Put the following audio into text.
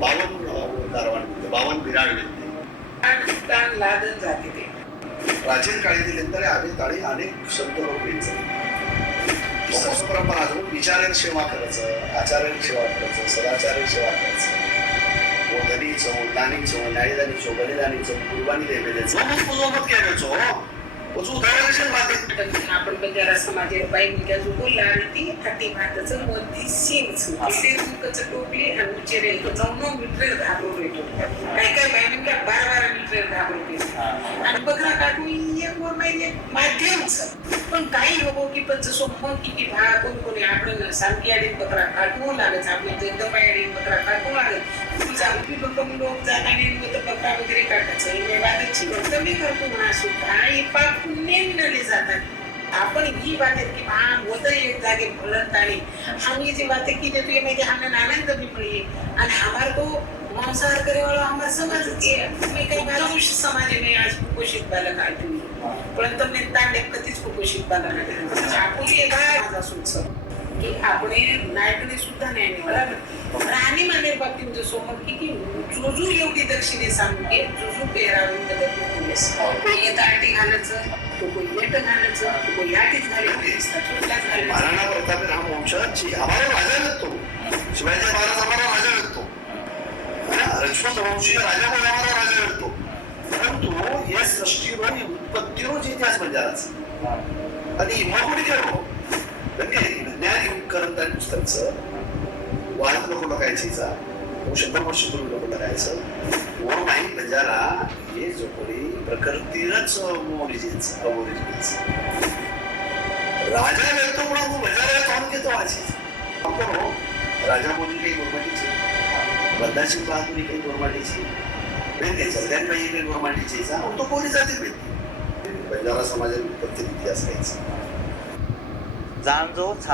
बावन बिराड लादन जाते ते प्राचीन काळातील आम्ही ताळी अनेक संत लोक परंपरा विचारांची सेवा करायचं, आचार्यांची सेवा करायचं, सदाचार्यांची सेवा करायचं, मोदनीचं, दानीचं, न्यायदानीचं, बलिदानीचं, कुर्बानी द्यायचं आपण बंजारा समाजात बाई मुलग्या जो बोलला आणि ती हाती भाताचं मोदी सिंग टोपली आणि उचेरे जाऊन मीटर घाबरून येतो. काही काही बाई म्हणजे 12-12 मीटर घाबरून आणि बकरा काढून एक वर नाही माध्यमच पण काही लोक की पण जसं मग किती भा कोणी आपण सारखी आडी बकरा काढून लागत आपण एकदम आडी बकरा काढून लागत तुझा लोक जाताना बकरा वगैरे काढायचं कमी करतो म्हणा सुद्धा नेमले जातात. आपण ही बात आहे की होत एक जागे बोलत आणि हमने जी बातें की तो ये मुझे हमें आनंद भी पड़ी और हमारे को मांसाहार करे वाला हमारा समाज मैं कई बार समाज में आज कुपोषित बालक आती हुई परंतु मैं तांडे कधीच कुपोषित बालक आपण एक माझा सुचव की आपण नायकडे सुद्धा न्याय बरोबर राणी माने बाबतीत जसं मग की जुजू एवढी दक्षिणे सांगते जुजू पेरावी बदल येत आटी घालायचं तो कोई नेट घालायचं तो कोई आटीच घालायचं महाराणा प्रताप रामवंशाची आम्हाला राजा लागतो, शिवाजी महाराज आम्हाला राजा लागतो, रजपूत वंशीय राजा पण आम्हाला राजा लागतो. परंतु या सृष्टीवर उत्पत्तीवर जे इतिहास बंजाराचा आणि मग केलो ज्ञान येऊन करत आणि पुस्तकचं वाढत नको टाकायचीचा 100 वर्ष पूर्वी नको टाकायचं व नाही बंजारा हे जो कोणी प्रकृतीनच ओरिजिन्स राजा मिळतो म्हणून बंजारा पाहून घेतो आजी राजा बोलली काही गोरमाटीची बंदाची बहादुरी काही गोरमाटीची भेटते सगळ्यांबाई काही गोरमाटीची तो कोणी जाते भेटते बंजारा समाजात प्रत्येक इतिहास घ्यायचा जाणजो